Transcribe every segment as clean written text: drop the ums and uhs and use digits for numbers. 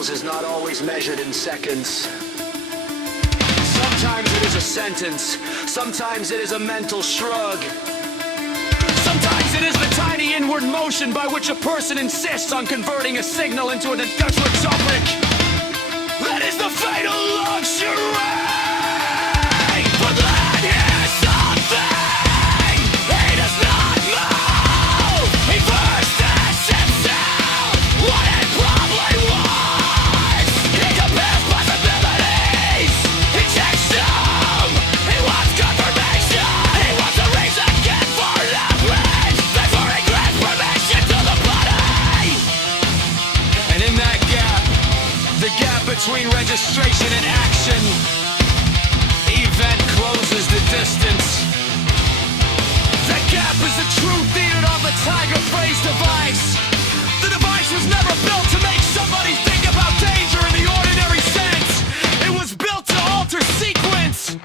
feels is not always measured in seconds. Sometimes it is a sentence, sometimes it is a mental shrug. Sometimes it is the tiny inward motion by which a person insists on converting a signal into an industrial topic. That is the fatal luxury! But let hear something! He does not move! He first asks himself what it probably was! He compares possibilities! He checks some! He wants confirmation! He wants a reason again for leverage! Before he grants permission to the body! And in that gap, the gap between registration and action, event closes the distance. That gap is the true theater of the tiger phrase device. The device was never built to make somebody think about danger in the ordinary sense. It was built to alter sequence.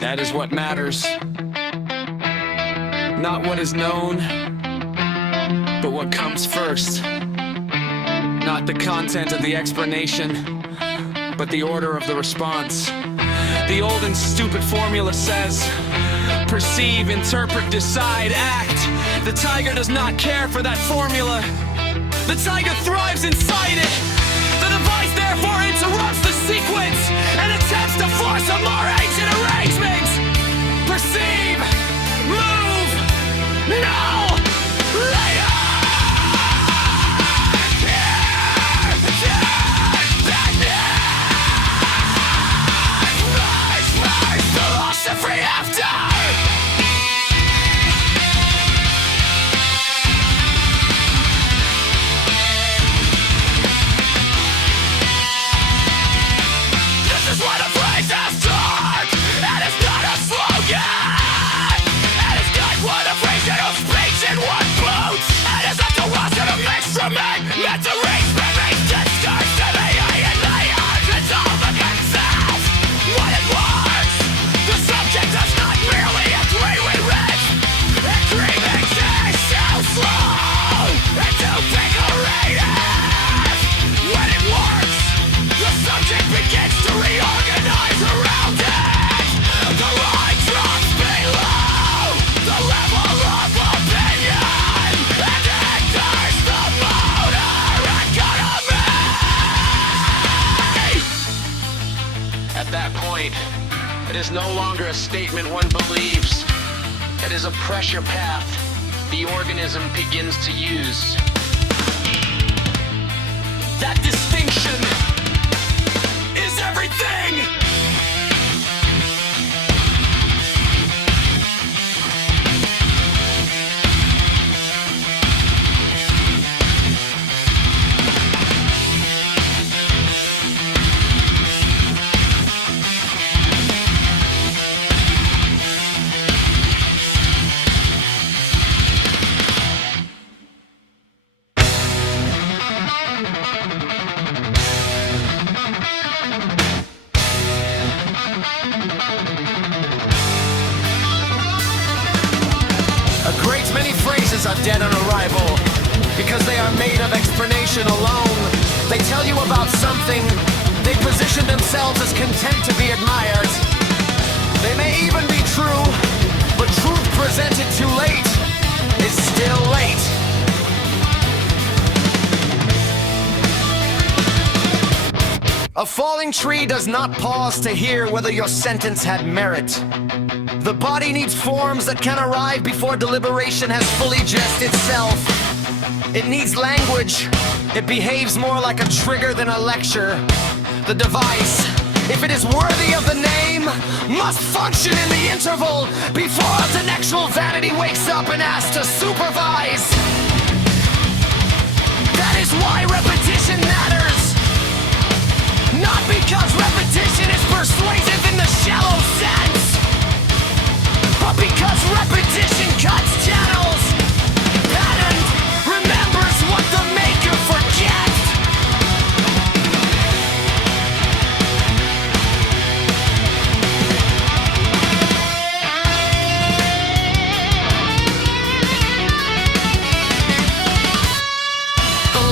That is what matters. Not what is known, but what comes first. Not the content of the explanation, but the order of the response. The old and stupid formula says, perceive, interpret, decide, act. The tiger does not care for that formula. The tiger thrives inside it. The device therefore interrupts the sequence and attempts to force a more ancient arrangement. Perceive, move, now, later. Philosophy after. This is what a phrase has taught, and it's not a slogan. And it's not what a phrase that speaks in one boot. And it's not the rest of an instrument meant to reach the main discourse to the and layers. It's all the concept. What it was. The subject does not merely agree with it. It dreaming is so slow and too decorated. When it works, the subject begins to reorganize around it. The line drops below the level of opinion and enters the motor economy. At that point, it is no longer a statement one believes. It is a pressure path the organism begins to use. That distinction is everything! Are dead on arrival because they are made of explanation alone. They tell you about something. They position themselves as content to be admired. They may even be true, but truth presented too late is still late. A falling tree does not pause to hear whether your sentence had merit. The body needs forms that can arrive before deliberation has fully dressed itself. It needs language. It behaves more like a trigger than a lecture. The device, if it is worthy of the name, must function in the interval before intellectual vanity wakes up and asks to supervise. That is why repetition matters. Not because repetition is persuasive in the shallow sense, but because repetition cuts channels. Pattern remembers what the maker forgets. The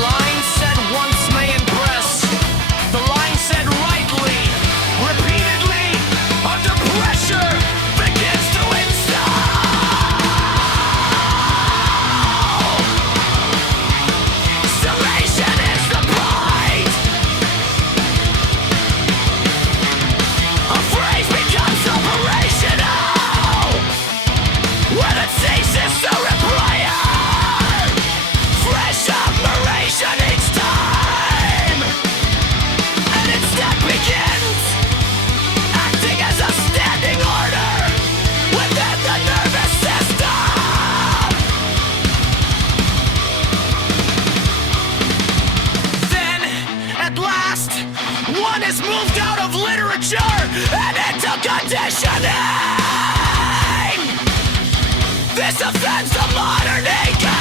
moved out of literature and into conditioning. This offends the modern ego,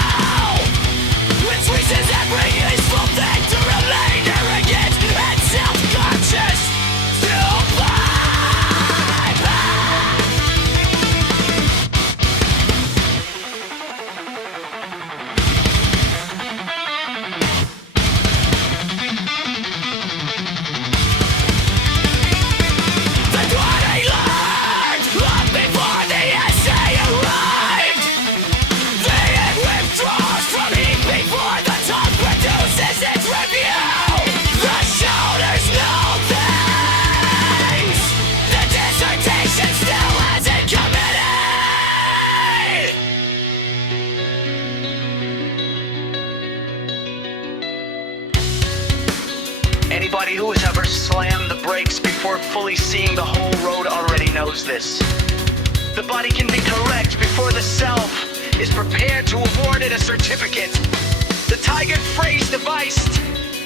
which reaches every useful thing to remain arrogant and self-conscious. To anybody who has ever slammed the brakes before fully seeing the whole road already knows this. The body can be correct before the self is prepared to award it a certificate. The Tiger phrase device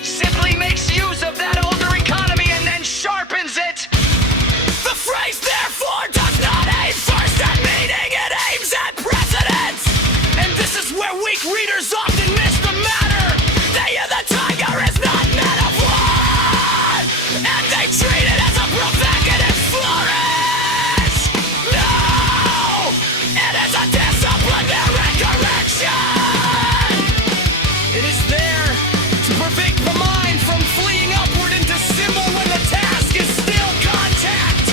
simply makes use of that older economy and then sharpens it. The phrase therefore does not aim first at meaning, it aims at precedence. And this is where weak readers often miss the matter. They hear the tiger is not metaphor, and they treat it as a provocative flourish. No, it is a disciplinary correction. It is there to prevent the mind from fleeing upward into symbol when the task is still contact.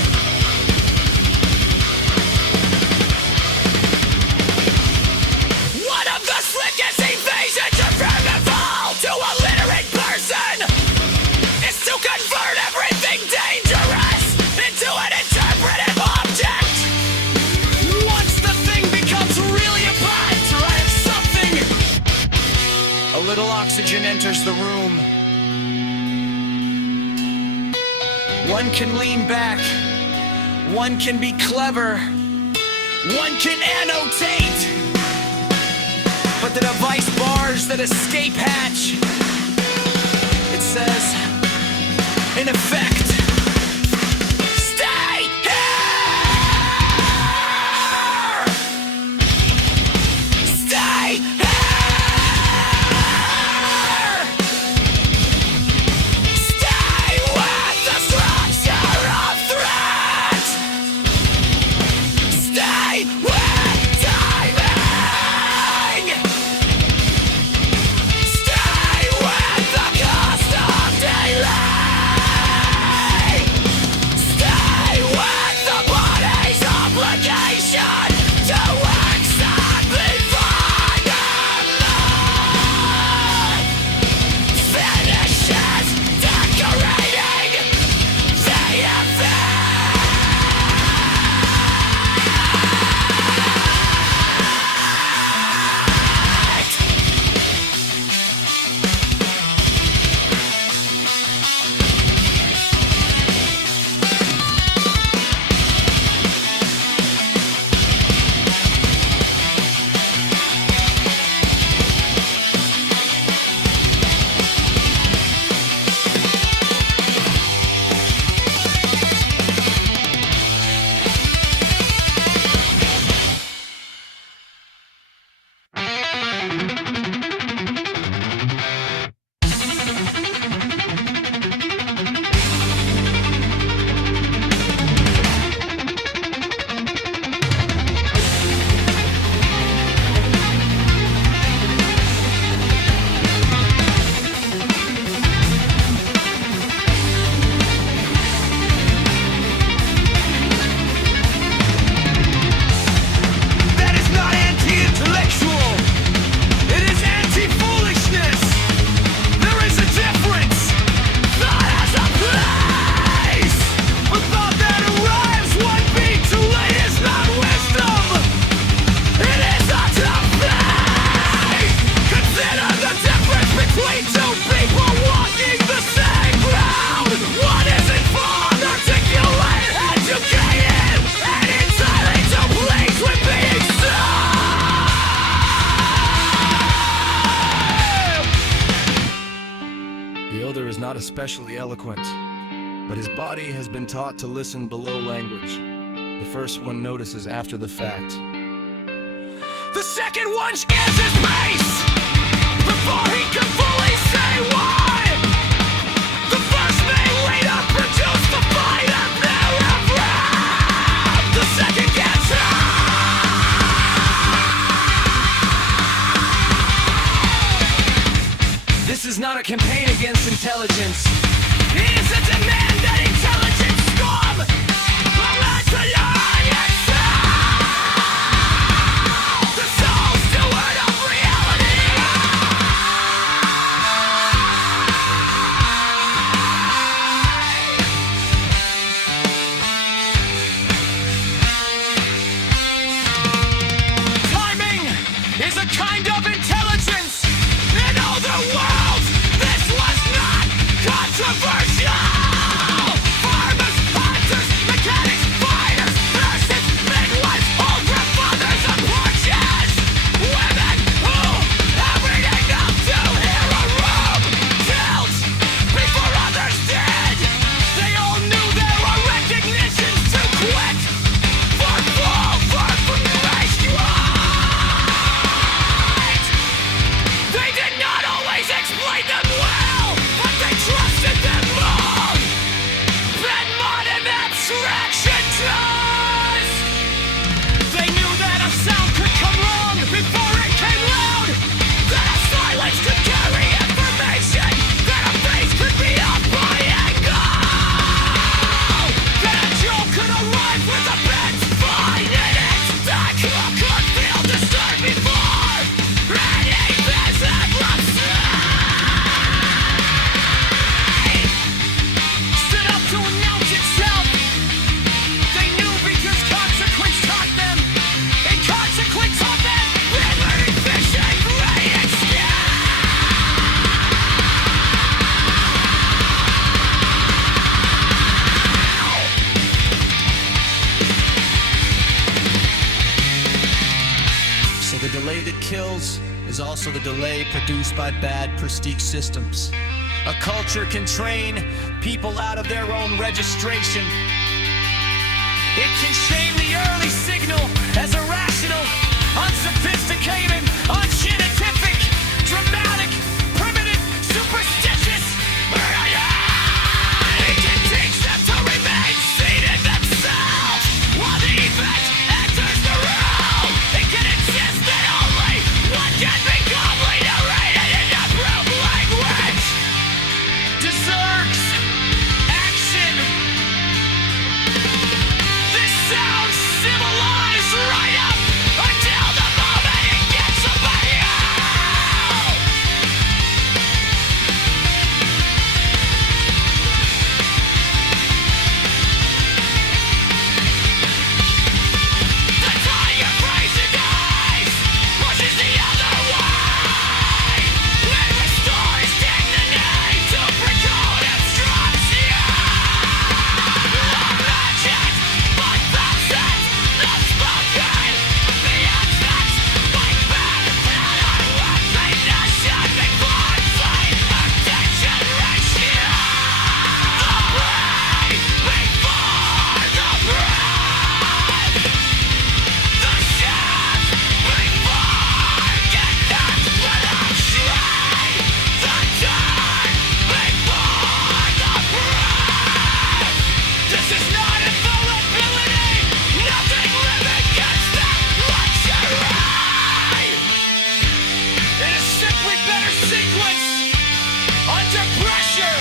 One of the slickest evasions of removal to a literate person is to convert everything dangerous into an interpretive object. Once the thing becomes really apparent, or I have something, a little oxygen enters the room. One can lean back, one can be clever, one can annotate, but the device bars that escape hatch. It says, in effect, stay here! Stay here! Stay with the structure of threat! Stay with timing! Stay with the cost of delay! Stay with the body's obligation to accept the finite! Finishes decorating the effect! That is not anti-intellectual. It is anti-foolishness. There is a difference. Thought has a place. A thought that arrives one beat too late is not wisdom. It is a tough thing. Consider the difference between two people walking the same ground. One is informed, articulate, educated, and entirely too pleased with being so. The other is not especially eloquent. but his body has been taught to listen below language. The first one notices after the fact. The second one is his face before he can fully say why. The first may later produce the fight of their wrath. The second gets out. This is not a campaign against intelligence. It is a demand that intelligence scum will learn to learn itself. The soul steward of reality. Timing is a kind of intelligence. In other worlds, this was not controversial. Farmers, hunters, mechanics, fighters, nurses, midwives, old grandfathers and porches. Women who have read enough to hear a room tilt before others did. They all knew there were recognitions to quit. For full, far from right. They did not always explain them well, but they trusted them long. Then modern abstraction does. They knew that a sound could come wrong before it came loud. That a silence could carry information. That a face could be up by angle. That a joke could arrive with a bent spine in it. That could feel disturbed before any visible sign stood up to announce itself. They knew because consequence taught them. And consequence taught them liberty, fishing, great escape. So the delay that kills is also the delay produced by bad prestige systems. A culture can train people out of their own registration. It can shame the early signal as irrational, unsophisticated, unscientific, dramatic, primitive, superstitious. It can teach them to remain seated themselves while the event enters the room. It can insist that only one can become reiterated in a brute language. Deserves action. This sounds civilized right up until the moment it gets somebody out. The tide of crazy eyes pushes the other way. It restores dignity to preclude obstruction. Magic, but that's it. Not spoken. The accents fight back. And I will say nation before sight. Attention ratio. The brain before the breath. The shaft before get that production. The turn before the breath. This is not infallibility. Nothing living gets that luxury. It is simply better sequence under pressure.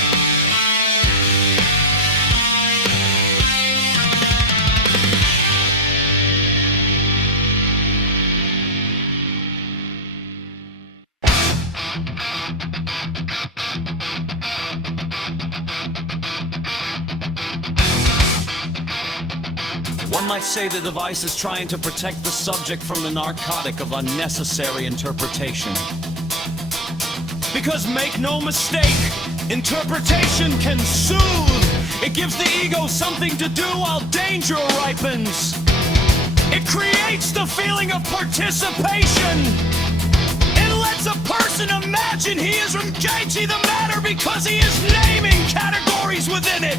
One might say the device is trying to protect the subject from the narcotic of unnecessary interpretation. Because make no mistake, interpretation can soothe. It gives the ego something to do while danger ripens. It creates the feeling of participation. It lets a person imagine he is engaging the matter because he is naming categories with within it.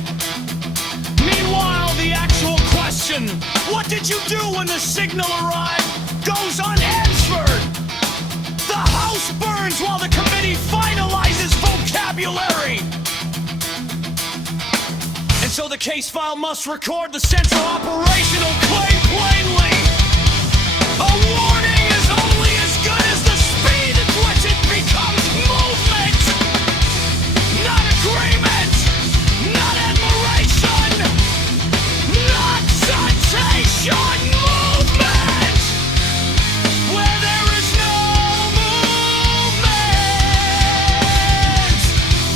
Meanwhile, the actual question, what did you do when the signal arrived, goes unanswered. The house burns while the committee finalizes vocabulary. And so the case file must record the central operational claim plainly. A warning is only as good as the speed at which it becomes movement. Not agreement, not admiration, not citation, movement. Where there is no movement,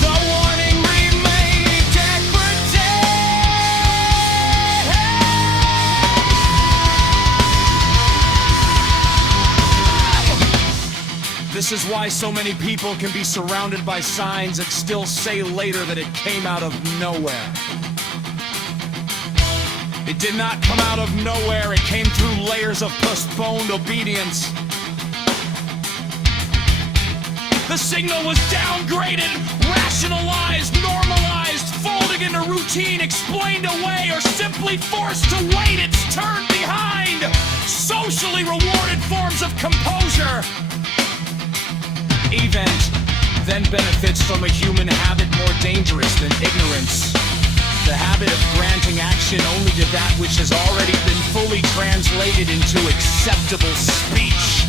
the warning remains decorative. This is why so many people can be surrounded by signs and still say later that it came out of nowhere. It did not come out of nowhere, it came through layers of postponed obedience. The signal was downgraded, rationalized, normalized, folded into routine, explained away, or simply forced to wait its turn behind socially rewarded forms of composure. Event then benefits from a human habit more dangerous than ignorance. The habit of granting action only to that which has already been fully translated into acceptable speech.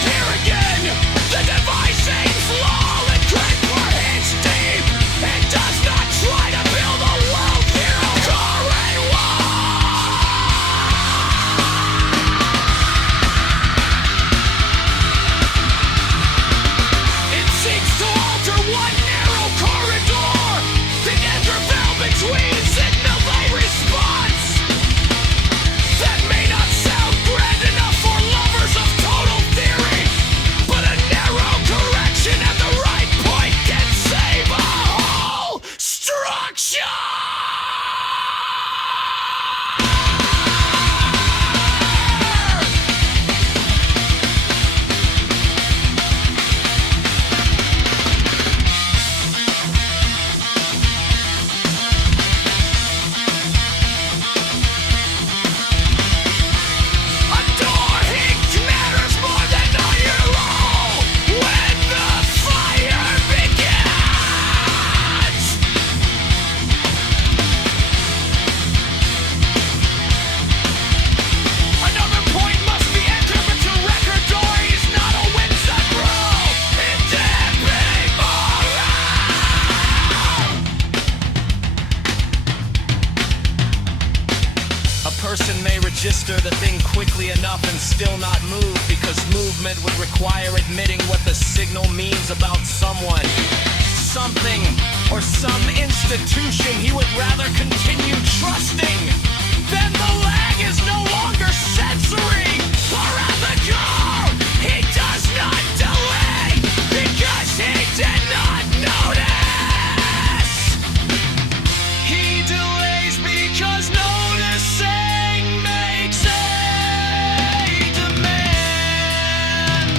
Here again, the devising flaw and comprehends deep and does not try to build a world hero current wall. It seeks to alter one narrow corridor, the interval between signal and response. That may not sound grand enough for lovers of total theory, but a narrow correction at the right point can save a whole structure. A door hinge matters more than a hero when the fire begins. Another point must be entered, but your record door is not a Winston rule. It can be moral. A person may register the thing quickly enough and still not move, because movement would require admitting what the signal means about someone, something, or some institution he would rather continue trusting. Then the lag is no longer sensory or ethical. He does not delay because he did not notice. He delays because noticing makes a demand,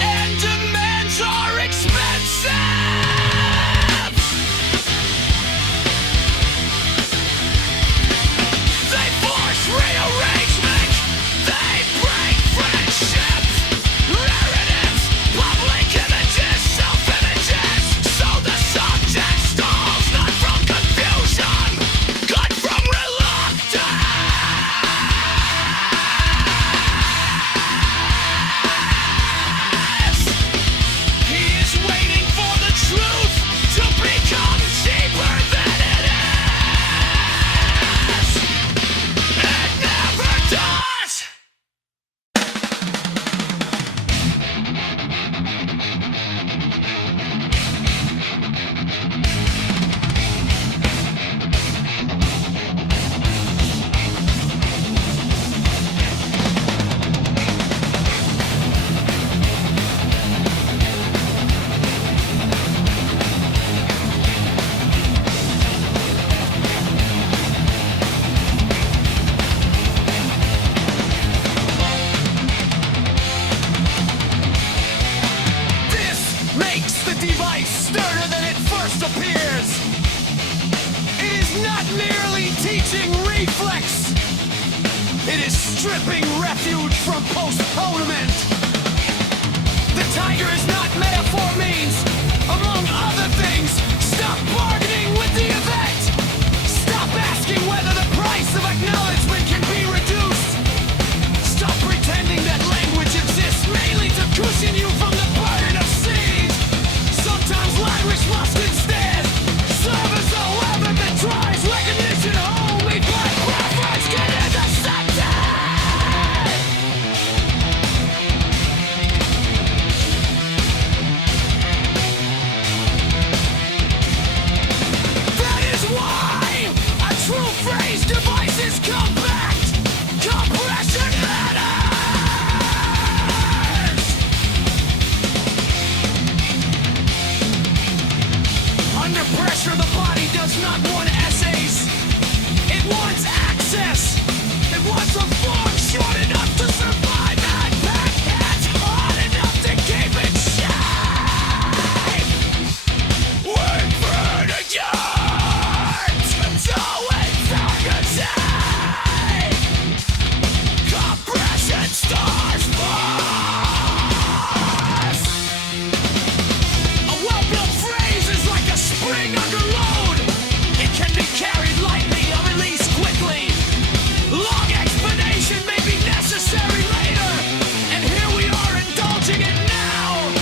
and demands are expensive. They force rearrangement, they break friendships, narratives, public images, self-images, so the subject stalls not from confusion, but from reluctance. He is waiting for the truth to become deeper than it is. It never does. This makes the device sterner than it first appears. not merely teaching reflex. It is stripping refuge from postponement. The tiger is not metaphor means, among other things, stop bargaining with the event. Stop asking whether the price of acknowledgement can be reduced. Stop pretending that language exists mainly to cushion you from the burden of seeds. Sometimes language must instead serve as a weapon that drives recognition only by preference get intercepted. That is why a true phrase devices compact. Compression matters. Under pressure, the body does not want essays. It wants access. It wants a form short enough to survive and back hands hard enough to keep it safe. Wait for the yards. It's always organized. Compression stars fast. A well-built phrase is like a spring under load. It can be carried lightly or released quickly. Long explanation may be necessary later, and here we are indulging it now.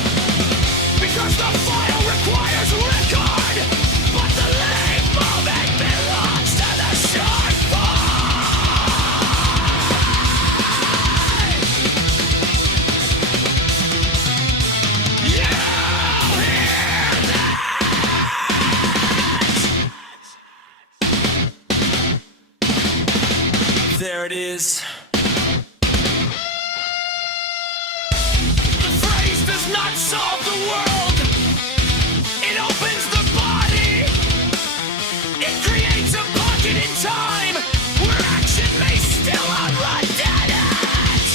Because the file requires record, but the lead moment belongs to the short five. You hear that? There it is. The phrase does not solve the world. It opens the body. It creates a pocket in time where action may still outrun dead end.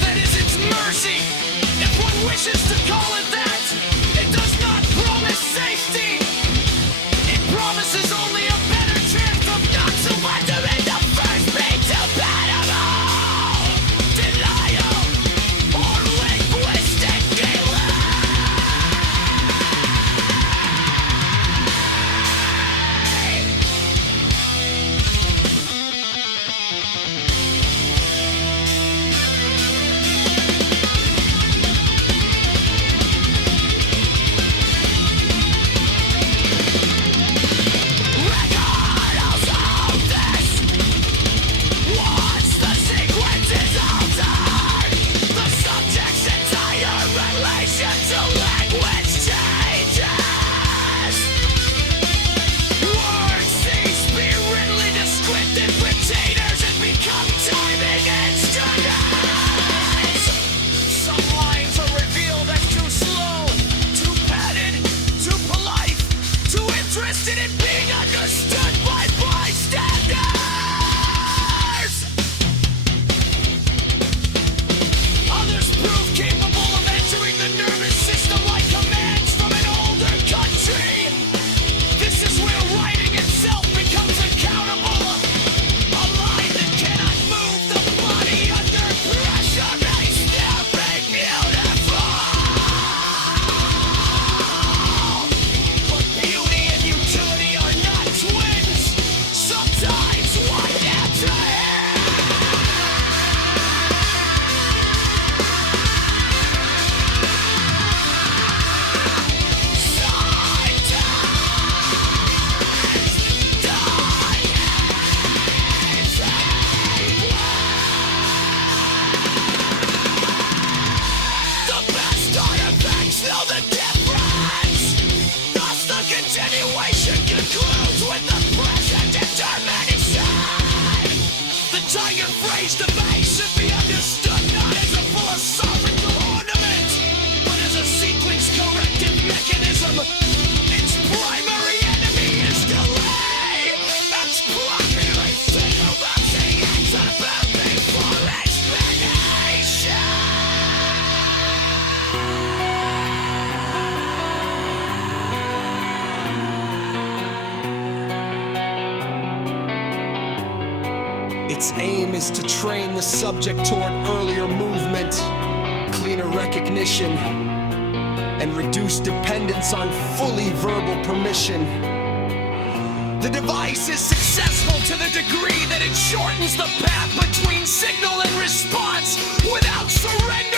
That is its mercy. If one wishes to call it that, it does not promise safety. It promises only a better chance of not surrendering the first beat to battle. Denial or linguistic delay. Regardless of this, once the sequence is altered, the subject's entire relation to language changes. Words cease being readily descriptive containers and become timing instruments. Some lines are revealed as too slow, too padded, too polite, too interested in being understood by bystanders. Others prove capable of entering the nervous system like commands from an older country. This is where writing itself becomes accountable. A line that cannot move the body under pressure may still be beautiful. But beauty and utility are not twins. Sometimes one after the best artifacts know the difference. Thus the continuation concludes with the present intermission. The tiger phrase debate should be understood not as a philosophical ornament, but as a sequence corrective mechanism. Its primary enemy is delay. That's primary signal that's the answer before explanation. is to train the subject toward earlier movement, cleaner recognition, and reduce dependence on fully verbal permission. The device is successful to the degree that it shortens the path between signal and response without surrender.